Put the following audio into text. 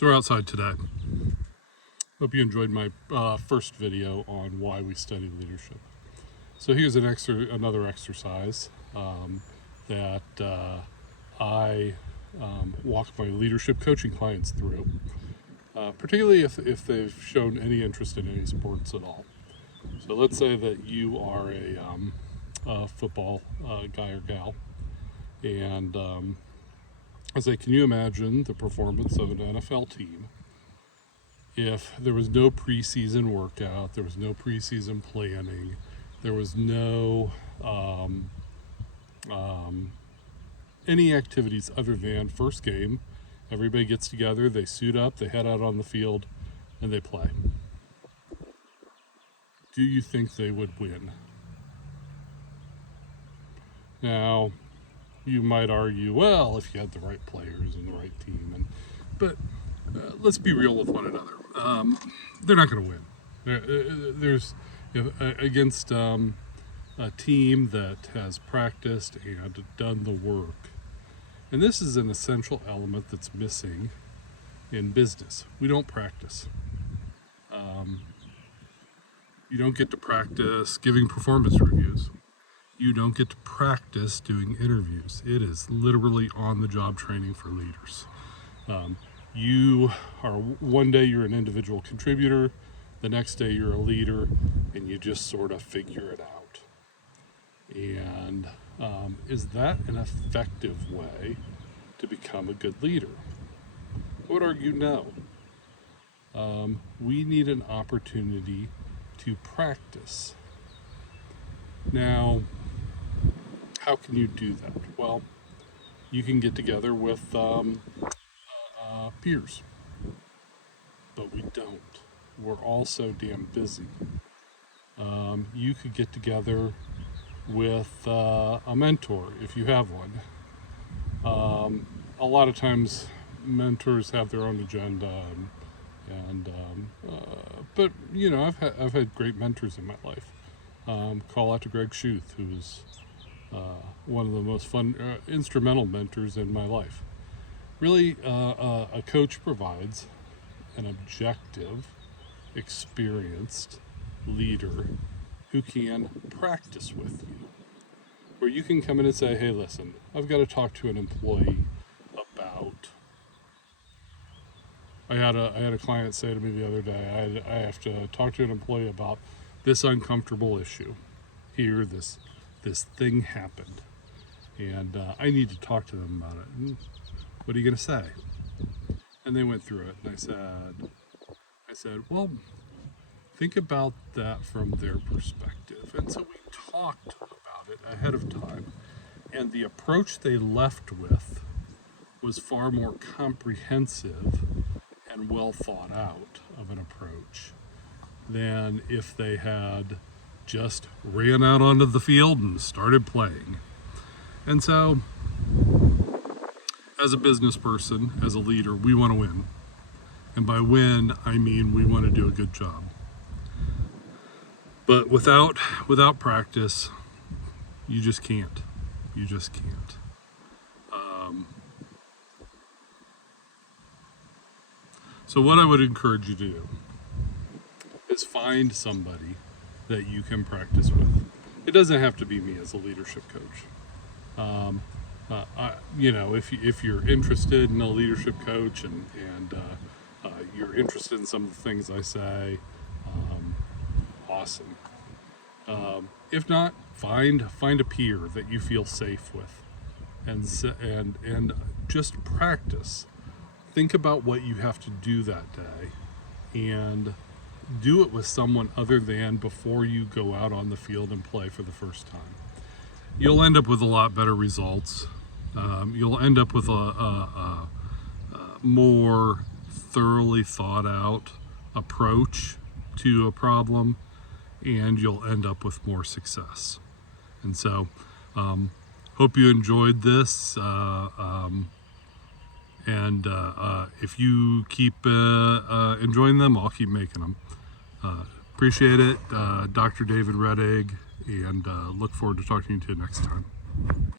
So we're outside today. Hope you enjoyed my first video on why we study leadership. So here's another exercise that I walk my leadership coaching clients through, particularly if they've shown any interest in any sports at all. So let's say that you are a football guy or gal, and I say, can you imagine the performance of an NFL team if there was no preseason workout, there was no preseason planning, there was no any activities other than first game, everybody gets together, they suit up, they head out on the field, and they play? Do you think they would win? Now, you might argue, well, if you had the right players and the right team, but let's be real with one another. They're not going to win. There's against a team that has practiced and done the work, and this is an essential element that's missing in business. We don't practice. You don't get to practice giving performance reviews. You don't get to practice doing interviews. It is literally on-the-job training for leaders. You are, one day you're an individual contributor, the next day you're a leader, and you just sort of figure it out. And is that an effective way to become a good leader? I would argue no. We need an opportunity to practice. Now, how can you do that? Well, you can get together with peers, but we don't. We're all so damn busy. You could get together with a mentor if you have one. A lot of times mentors have their own agenda, but you know, I've had great mentors in my life. Call out to Greg Schuth, who's one of the most fun, instrumental mentors in my life. Really, a coach provides an objective, experienced leader who can practice with you, where you can come in and say, hey, listen, I've got to talk to an employee about... I had a client say to me the other day, I have to talk to an employee about this uncomfortable issue. Here, this thing happened, and I need to talk to them about it. And what are you going to say? And they went through it, and I said, well, think about that from their perspective. And so we talked about it ahead of time, and the approach they left with was far more comprehensive and well thought out of an approach than if they had just ran out onto the field and started playing. And so, as a business person, as a leader, we want to win. And by win, I mean we want to do a good job. But without practice, you just can't. You just can't. So what I would encourage you to do is find somebody that you can practice with. It doesn't have to be me as a leadership coach. If you're interested in a leadership coach and you're interested in some of the things I say, awesome. If not, find a peer that you feel safe with, and just practice. Think about what you have to do that day, and do it with someone other than before you go out on the field and play for the first time. You'll end up with a lot better results. You'll end up with a more thoroughly thought out approach to a problem, and you'll end up with more success. And so, hope you enjoyed this. If you keep enjoying them, I'll keep making them. Appreciate it. Dr. David Rettig, and look forward to talking to you next time.